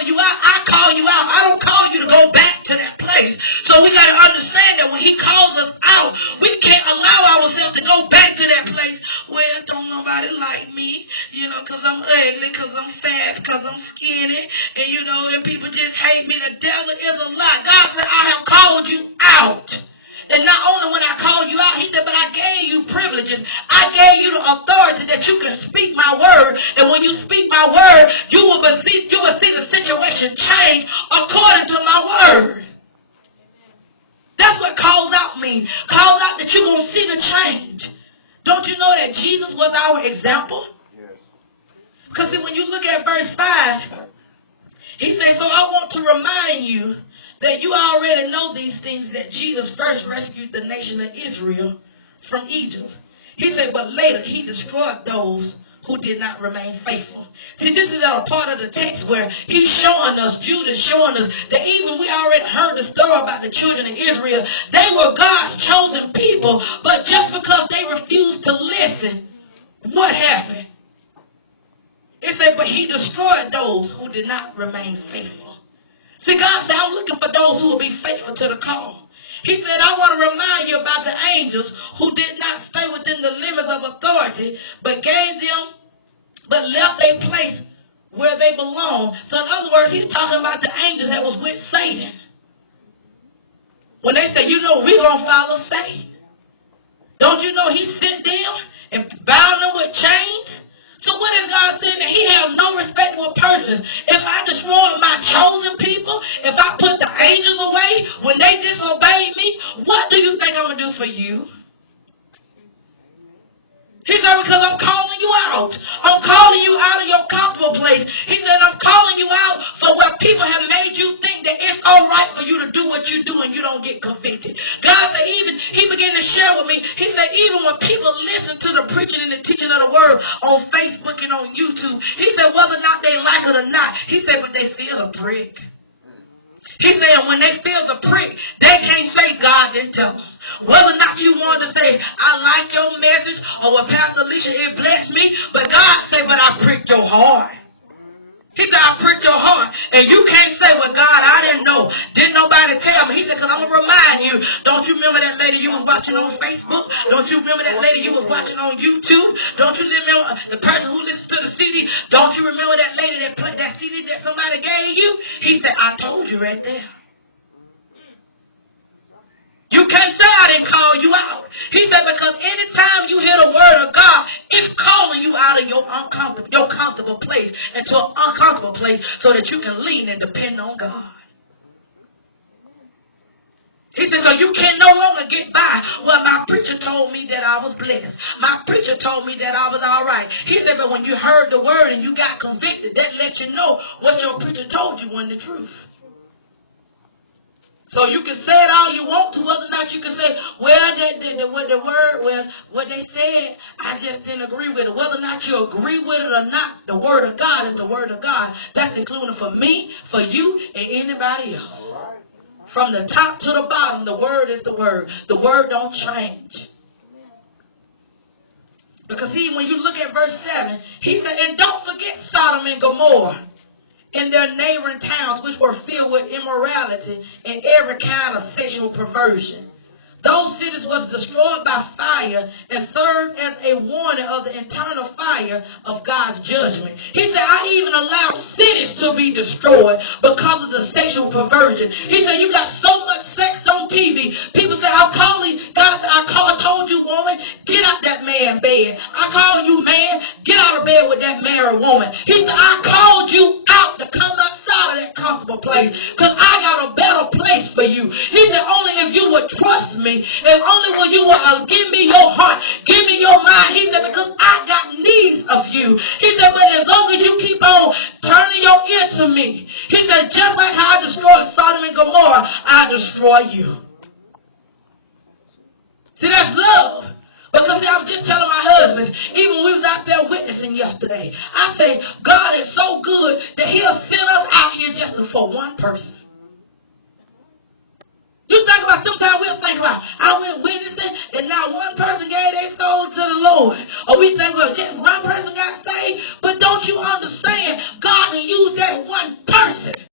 you out, I call you out. I don't call you to go back to that place. So we got to understand that when he calls us out, we can't allow ourselves to go back to that place where don't nobody like me, because I'm ugly, because I'm fat, because I'm skinny, and people just hate me. The devil is a lie. God said, I have called you out. And not only when I called you out, he said, but I gave you privileges. I gave you the authority that you can speak my word. And when you speak my word, you will see the situation change according to my word. That's what calls out means. Calls out that you're going to see the change. Don't you know that Jesus was our example? Yes. Because see, when you look at verse 5, he says, so I want to remind you that you already know these things, that Jesus first rescued the nation of Israel from Egypt. He said, but later he destroyed those who did not remain faithful. See, this is a part of the text where he's showing us, Jude is showing us, that even we already heard the story about the children of Israel. They were God's chosen people, but just because they refused to listen, what happened? It said, but he destroyed those who did not remain faithful. See, God said, I'm looking for those who will be faithful to the call. He said, I want to remind you about the angels who did not stay within the limits of authority, but left a place where they belong. So in other words, he's talking about the angels that was with Satan. When they say, we're going to follow Satan. Don't you know he sent them and bound them with chains? So what is God saying? That he have no respect for persons. If I destroy my chosen people, if I put the angels away when they disobeyed me, what do you think I'm going to do for you? He said, because I'm calling you out. I'm calling you out of your comfortable place. He said, I'm calling you out for where people have made you think that it's all right for you to do what you do and you don't get convicted. God said, he began to share with me. He said, even when people listen to the preaching and the teaching of the word on Facebook and on YouTube, he said, whether or not they like it or not, he said, but they feel a prick. He said, when they feel the prick, they can't say God didn't tell them. Whether or not you want to say, I like your message, or what Pastor Alicia, it blessed me, but God said, but I pricked your heart. He said, I pricked your heart. And you can't say, well, God, I didn't know. Didn't nobody tell me. He said, because I'm going to remind you. Don't you remember that lady you was watching on Facebook? Don't you remember that lady you was watching on YouTube? Don't you remember the person who listened to the CD? Don't you remember that lady that played that CD that somebody gave you? He said, I told you right there. You can't say I didn't call you out. He said, because anytime you hear the word of God, it's calling you out of your comfortable place into an uncomfortable place so that you can lean and depend on God. He said, so you can no longer get by. Well, my preacher told me that I was blessed. My preacher told me that I was all right. He said, but when you heard the word and you got convicted, that lets you know what your preacher told you wasn't the truth. So you can say it all you want to, whether or not you can say, what they said, I just didn't agree with it. Whether or not you agree with it or not, the word of God is the word of God. That's including for me, for you, and anybody else. From the top to the bottom, the word is the word. The word don't change. Because when you look at verse 7, he said, and don't forget Sodom and Gomorrah and their neighboring towns, which were filled with immorality and every kind of sexual perversion. Those cities was destroyed by fire and served as a warning of the eternal fire of God's judgment. He said, I even allowed cities to be destroyed because of the sexual perversion. He said, you got so much sex on TV. People say, I'm calling. God said, I told you, woman, get out that man bed. I called you, man, get out of bed with that married woman. He said, I called you out to come outside of that comfortable place because I got a better place for you. He said, only if you would trust me. And only when you will give me your heart, give me your mind. He said, because I got needs of you. He said, but as long as you keep on turning your ear to me, he said, just like how I destroyed Sodom and Gomorrah, I destroy you. See, that's love. Because see, I was just telling my husband, even when we was out there witnessing yesterday, I say, God is so good that he'll send us out here just for one person. You think about, sometimes we'll think about, I went witnessing and not one person gave their soul to the Lord. Or we think, well, just one person got saved. But don't you understand, God can use that one